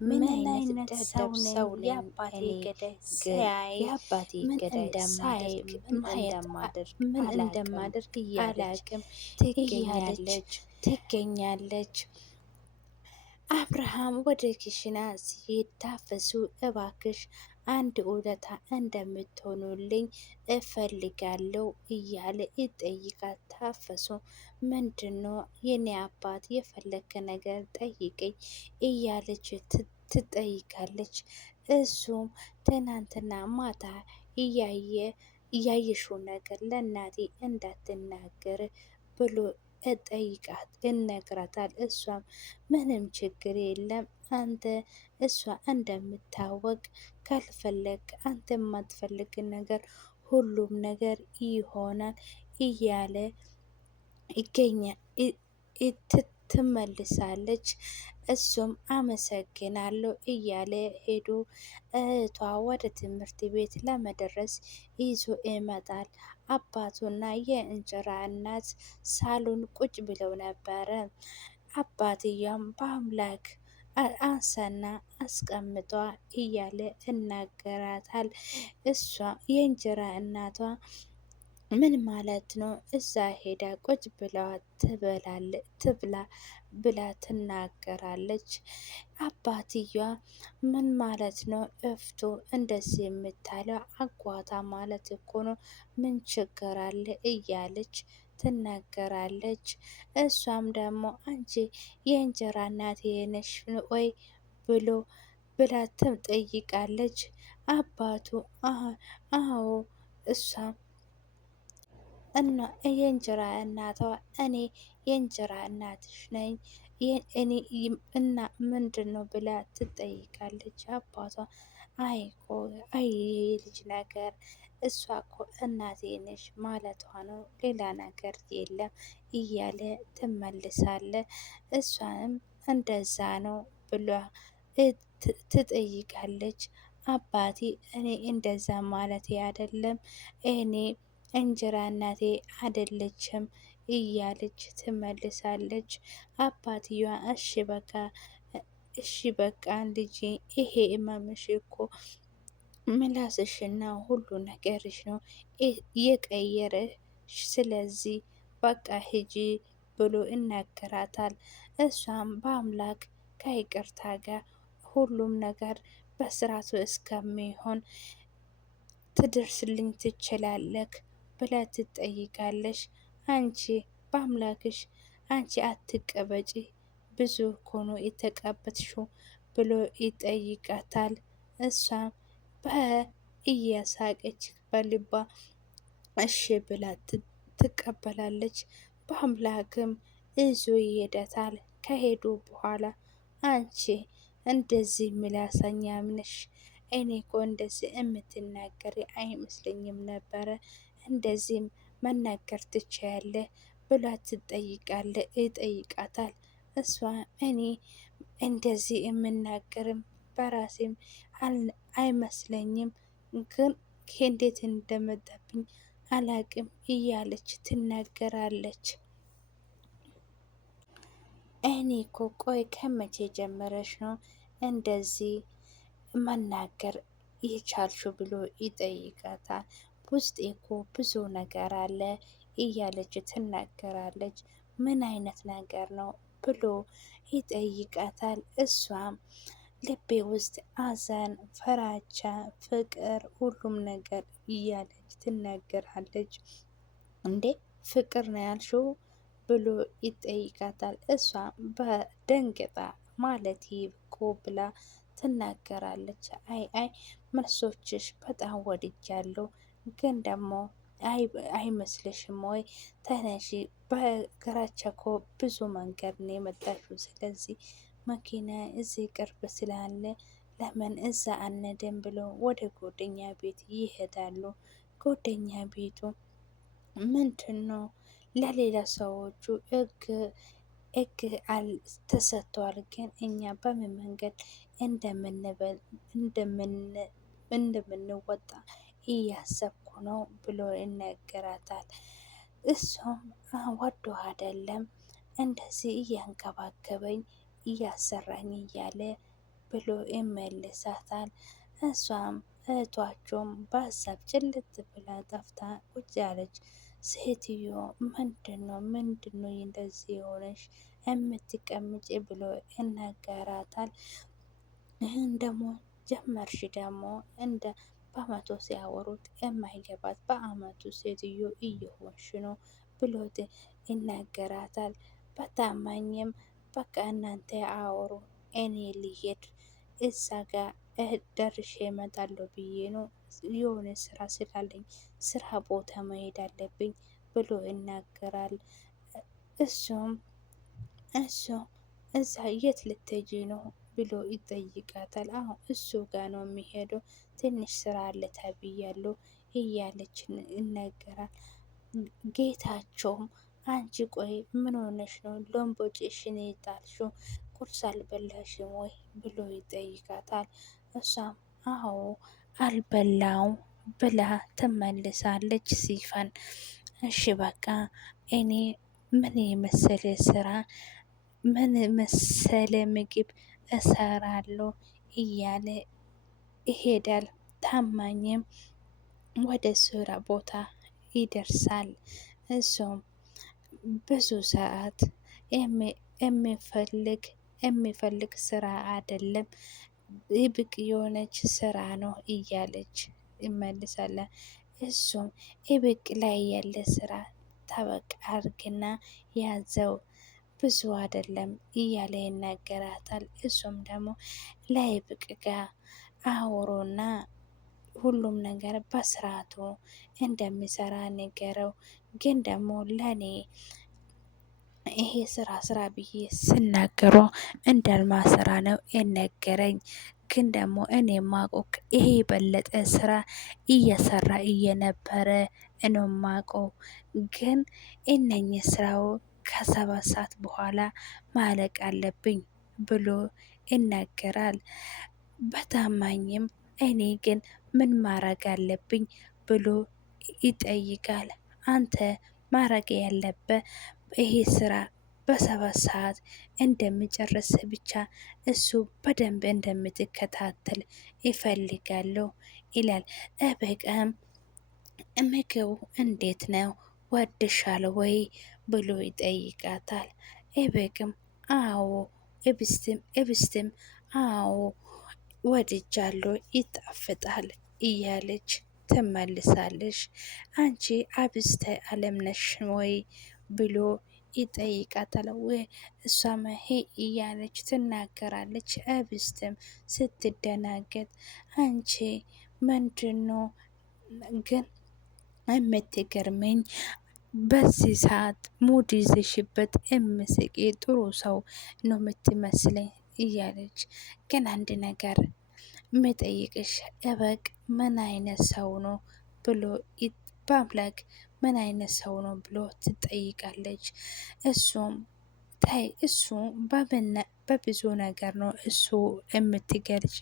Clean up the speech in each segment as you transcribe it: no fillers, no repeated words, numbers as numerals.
ምን አይነት ደደብ ነኝ? ሰው ነኝ የአባቴ እኔ? ገዳይ ግን ሳያይ የአባቴ ምን ገዳይ ሳይ እንደማደርግ ምን ማየት እንደማደርግ ምን አላቅም እንደማደርግ እያለች አላቅም እያለች ትገኛለች። ትገኛለች። አብርሃም ወደ ክሽና ሲሄድ ታፈሱ እባክሽ አንድ ውለታ እንደምትሆኑልኝ እፈልጋለሁ እያለ ይጠይቃት። ታፈሱ ምንድነው የኔ አባት የፈለከ ነገር ጠይቀኝ እያለች ትጠይቃለች። እሱም ትናንትና ማታ እያየሽው ነገር ለእናቴ እንዳትናገር ብሎ እጠይቃት እነግራታል። እሷም ምንም ችግር የለም አንተ እሷ እንደምታወቅ ካልፈለግ አንተ የማትፈልግን ነገር ሁሉም ነገር ይሆናል እያለ ይገኛል። ትመልሳለች። እሱም አመሰግናለሁ እያለ ሄዶ እህቷ ወደ ትምህርት ቤት ለመድረስ ይዞ ይመጣል። አባቱና የእንጀራ እናት ሳሎን ቁጭ ብለው ነበረ። አባትያም በአምላክ አንሳና አስቀምጧ እያለ እናገራታል። እሷ የእንጀራ እናቷ ምን ማለት ነው? እዛ ሄዳ ቁጭ ብላ ትብላ ብላ ትናገራለች። አባትየዋ ምን ማለት ነው? እፍቶ እንደዚህ የምታለው አጓታ ማለት እኮ ነው። ምን ችግር አለ? እያለች ትናገራለች። እሷም ደግሞ አንቺ የእንጀራ እናቴ ነሽ ወይ ብሎ ብላ ትጠይቃለች። አባቱ አዎ እሷም እና የእንጀራ እናቷ እኔ የእንጀራ እናትሽ ነኝ እኔ እና ምንድን ነው ብላ ትጠይቃለች። አባቷ አይ የልጅ ነገር እሷ እኮ እናቴ ነሽ ማለቷ ነው ሌላ ነገር የለም እያለ ትመልሳለ። እሷንም እንደዛ ነው ብሏ ትጠይቃለች። አባቴ እኔ እንደዛ ማለቴ አይደለም እኔ እንጀራ እናቴ አይደለችም እያለች ትመልሳለች። አባትየዋ እሺ በቃ ልጄ ይሄ እመምሽ እኮ ምላስሽና ሁሉ ነገርሽ ነው የቀየረሽ፣ ስለዚህ በቃ ሂጂ ብሎ ይናገራታል። እሷም በአምላክ ከይቅርታ ጋር ሁሉም ነገር በስርዓቱ እስከሚሆን ትደርስልኝ ትችላለክ ብላ ትጠይቃለች። አንቺ በአምላክሽ አንቺ አትቀበጪ ብዙ እኮ ነው የተቀበጥሽው ብሎ ይጠይቃታል። እሷም እያሳቀች በልባ እሺ ብላ ትቀበላለች። በአምላክም ይዞ ይሄዳታል። ከሄዱ በኋላ አንቺ እንደዚህ ምላሰኛም ነሽ፣ እኔ እኮ እንደዚህ የምትናገሪ አይመስለኝም ነበረ፣ እንደዚህም መናገር ትችያለሽ ብላ ይጠይቃታል። እሷ እኔ እንደዚህ የምናገርም በራሴም አይመስለኝም፣ ግን እንዴት እንደመጣብኝ አላቅም እያለች ትናገራለች። እኔ እኮ ቆይ ከመቼ ጀመረሽ ነው እንደዚህ መናገር የቻልሽው ብሎ ይጠይቃታል። ውስጤ እኮ ብዙ ነገር አለ እያለች ትናገራለች። ምን አይነት ነገር ነው ብሎ ይጠይቃታል። እሷም ልቤ ውስጥ አዘን፣ ፍራቻ፣ ፍቅር ሁሉም ነገር እያለች ትናገራለች። እንዴ ፍቅር ነው ያልሽው ብሎ ይጠይቃታል። እሷ በደንግጣ ማለት እኮ ብላ ትናገራለች። አይ መልሶችሽ በጣም ወድጃለሁ፣ ግን ደግሞ አይመስልሽም ወይ? ተነሺ፣ በእግራቻ እኮ ብዙ መንገድ ነው የመጣሽው። ስለዚህ መኪና እዚህ ቅርብ ስላለ ለምን እዛ አነደን ብሎ ወደ ጎደኛ ቤት ይሄዳሉ። ጎደኛ ቤቱ ምንድን ነው ለሌላ ሰዎቹ ህግ ተሰጥቷል፣ ግን እኛ በምን መንገድ እንደምንወጣ እያሰብኩ ነው ብሎ ይነገራታል። እሷም ወዶ አይደለም እንደዚህ እያንከባከበኝ እያሰራኝ እያለ ብሎ ይመልሳታል። እሷም እህቷቸውም በሀሳብ ጭልጥ ብላ ጠፍታ ቁጭ ያለች ሴትዮ ምንድነው እንደዚህ የሆነሽ የምትቀምጪ ብሎ ይናገራታል። ይህን ደግሞ ጀመርሽ ደግሞ እንደ በአመቱ ሲያወሩት የማይገባት በአመቱ ሴትዮ እየሆንሽ ነው ብሎት ይናገራታል። በታማኝም በቃ እናንተ አወሩ እኔ ልሄድ እዛ ጋር ደርሼ እመጣለሁ ብዬ ነው የሆነ ስራ ስላለኝ ስራ ቦታ መሄድ አለብኝ ብሎ ይናገራል። እሱም እሱ እዛ የት ልትሄጂ ነው ብሎ ይጠይቃታል። አሁን እሱ ጋር ነው የሚሄደው ትንሽ ስራ አለ ተብያለሁ እያለች ይነገራል። ጌታቸውም አንቺ ቆይ ምን ሆነሽ ነው ሎምቦጭሽን የጣልሽው ቁርስ አልበላሽም ወይ ብሎ ይጠይቃታል። እሷም አዎ አልበላው ብላ ትመልሳለች። ሲፈን እሺ በቃ እኔ ምን የመሰለ ስራ ምን መሰለ ምግብ እሰራለሁ እያለ ይሄዳል። ታማኝም ወደ ስራ ቦታ ይደርሳል። እሱም ብዙ ሰዓት የሚፈልግ ስራ አይደለም ይብቅ የሆነች ስራ ነው እያለች ይመልሳል። እሱም ይብቅ ላይ ያለ ስራ ተበቅ አርግና ያዘው ብዙ አይደለም እያለ ይናገራታል። እሱም ደግሞ ላይ ብቅ ጋ አውሮና ሁሉም ነገር በስርዓቱ እንደሚሰራ ነገረው። ግን ደግሞ ለኔ ይሄ ስራ ብዬ ስናገረው እንዳልማሰራ ነው የነገረኝ። ግን ደግሞ እኔ ማቆ ይሄ የበለጠ ስራ እየሰራ እየነበረ ነው ማቀው። ግን እነኚህ ስራው ከ7 ሰዓት በኋላ ማለቅ አለብኝ ብሎ ይናገራል። በታማኝም እኔ ግን ምን ማረግ አለብኝ ብሎ ይጠይቃል። አንተ ማረግ ያለብህ ይሄ ስራ በ7 ሰዓት እንደሚጨርስ ብቻ እሱ በደንብ እንደምትከታተል ይፈልጋለሁ ይላል። በቃም ምግቡ እንዴት ነው ወድሻል ወይ ብሎ ይጠይቃታል። በቅም አዎ እብስትም አዎ ወድጃለሁ ይጣፍጣል እያለች ትመልሳለች። አንቺ አብስተ አለምነሽ ወይ ብሎ ይጠይቃታል። እሷም ሄ እያለች ትናገራለች። አብስትም ስትደናገጥ አንቺ ምንድነው ግን የምትገርመኝ በዚህ ሰዓት ሙድ ይዘሽበት የምስቂ ጥሩ ሰው ነው የምትመስለኝ እያለች ግን አንድ ነገር ምጠይቅሽ እበቅ ምን አይነት ሰው ነው ብሎ በአምላክ ምን አይነት ሰው ነው ብሎ ትጠይቃለች። እሱም ታይ እሱ በብዙ ነገር ነው እሱ የምትገልጪ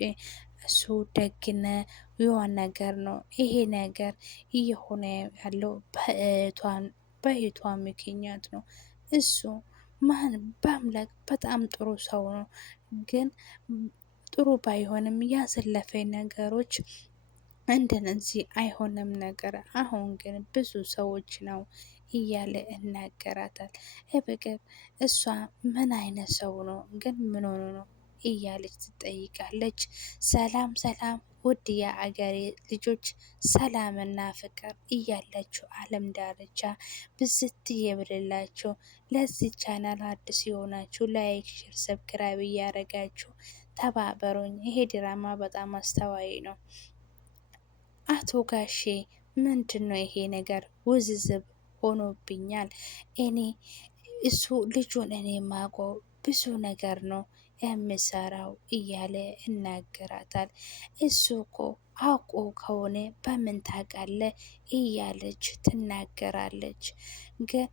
እሱ ደግነ የሆነ ነገር ነው። ይሄ ነገር እየሆነ ያለው በእህቷ ምክንያት ነው። እሱ ማን በአምላክ በጣም ጥሩ ሰው ነው። ግን ጥሩ ባይሆንም ያሰለፈ ነገሮች እንደነዚህ አይሆንም ነገር አሁን ግን ብዙ ሰዎች ነው እያለ እናገራታል። በቅብ እሷ ምን አይነት ሰው ነው ግን ምን ሆኖ ነው እያለች ትጠይቃለች። ሰላም ሰላም ውድ የአገሬ ልጆች ሰላምና ፍቅር እያላችሁ አለም ዳርቻ ብዝት ይብልላችሁ። ለዚህ ቻናል አዲስ የሆናችሁ ላይክ፣ ሼር፣ ሰብስክራይብ እያረጋችሁ ተባበሩኝ። ይሄ ድራማ በጣም አስተዋይ ነው። አቶ ጋሼ ምንድነው ይሄ ነገር ውዝዝብ ሆኖብኛል። እኔ እሱ ልጁን እኔ ማቀው ብዙ ነገር ነው የምሰራው እያለ ይናገራታል። እሱ እኮ አውቆ ከሆነ በምን ታውቃለህ እያለች ትናገራለች። ግን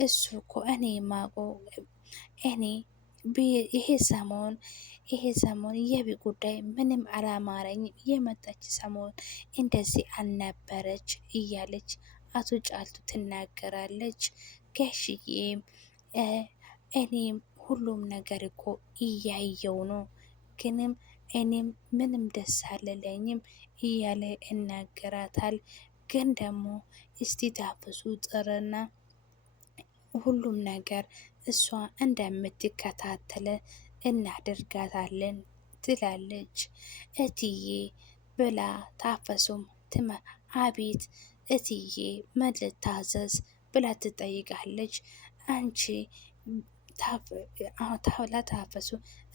እሱ እኮ እኔ ማቀው እኔ ይሄ ሰሞን የቢ ጉዳይ ምንም አላማረኝ የመጣች ሰሞን እንደዚህ አልነበረች እያለች አቶ ጫልቱ ትናገራለች። ጋሽዬም እኔም ሁሉም ነገር እኮ እያየው ነው ግንም እኔም ምንም ደስ አልለኝም እያለ ይናገራታል። ግን ደግሞ እስቲ ታፈሱ ጥርና ሁሉም ነገር እሷ እንደምትከታተለ እናደርጋታለን ትላለች። እትዬ ብላ ታፈሱም አቤት እትዬ ምን ልታዘዝ ብላ ትጠይቃለች። አንቺ ታፈሱ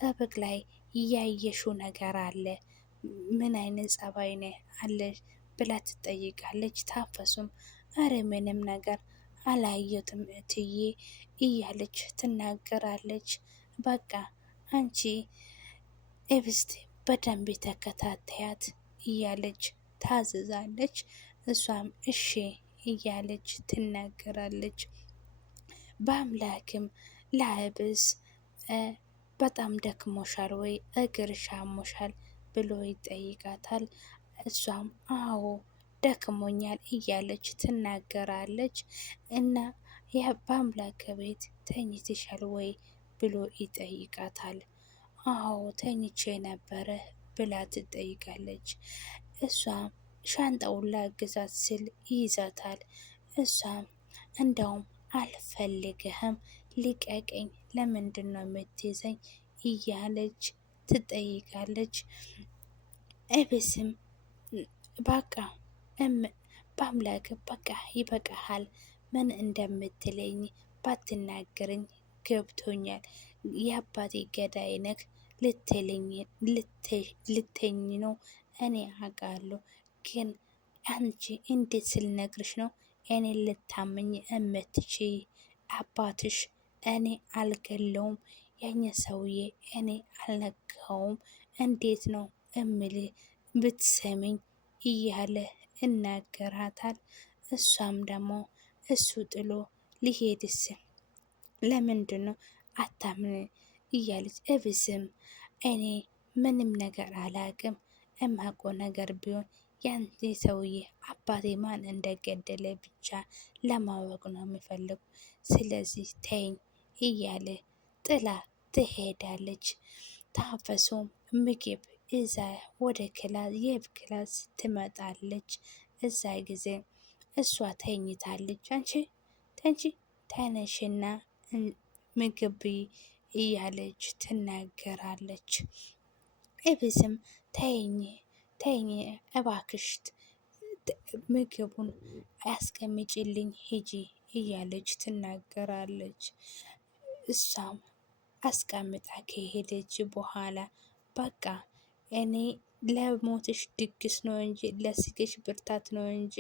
እብቅ ላይ እያየሹ ነገር አለ ምን አይነት ጸባይ ነ አለሽ ብላ ትጠይቃለች። ታፈሱም አረ ምንም ነገር አላየትም እትዬ እያለች ትናገራለች። በቃ አንቺ ኤብስት በደንብ ተከታተያት እያለች ታዝዛለች። እሷም እሺ እያለች ትናገራለች። በአምላክም ላብስ በጣም ደክሞሻል ወይ እግርሽ አሞሻል ብሎ ይጠይቃታል። እሷም አዎ ደክሞኛል እያለች ትናገራለች። እና በአምላክ ቤት ተኝተሻል ወይ ብሎ ይጠይቃታል። አዎ ተኝቼ ነበረ ብላ ትጠይቃለች። እሷም ሻንጣውን ላግዛት ስል ይይዛታል። እሷም እንደውም አልፈልግህም ልቀቀኝ፣ ለምንድን ነው የምትይዘኝ እያለች ትጠይቃለች። ኤብስም በቃ በአምላክ በቃ ይበቃሃል፣ ምን እንደምትለኝ ባትናገረኝ ገብቶኛል። የአባቴ ገዳይ ነህ ልተኝ ነው እኔ አውቃለሁ። ግን አንቺ እንዴት ስልነግርሽ ነው እኔ ልታመኝ እምትችይ? አባትሽ እኔ አልገለውም፣ ያኛ ሰውዬ እኔ አልነካውም። እንዴት ነው እምልህ ብትሰሚኝ እያለ እናገራታል። እሷም ደግሞ እሱ ጥሎ ሊሄድስ ለምንድን ነው አታምን እያለች እብስም እኔ ምንም ነገር አላቅም፣ እማቆ ነገር ቢሆን ያንተ ሰውዬ አባቴ ማን እንደገደለ ብቻ ለማወቅ ነው የሚፈልጉ። ስለዚህ ተይኝ እያለ ጥላ ትሄዳለች። ታፈሱም ምግብ እዛ ወደ ክላስ ትመጣለች። እዛ ጊዜ እሷ ተኝታለች። አንቺ ተነሽና ምግብ እያለች ትናገራለች። ኤብስም ተይኝ እባክሽ ምግቡን አያስቀምጭልኝ ሂጂ እያለች ትናገራለች። እሷም አስቀምጣ ከሄደች በኋላ በቃ እኔ ለሞትሽ ድግስ ነው እንጂ ለስግሽ ብርታት ነው እንጂ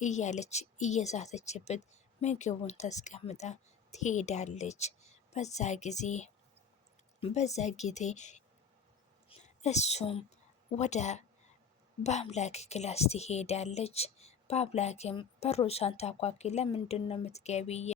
እያለች እየዛተችበት ምግቡን ታስቀምጣ ትሄዳለች። በዛ ጊዜ እሱም ወደ በአምላክ ክላስ ትሄዳለች። በአምላክም በሮቿን ታኳኪ ለምንድን ነው የምትገቢ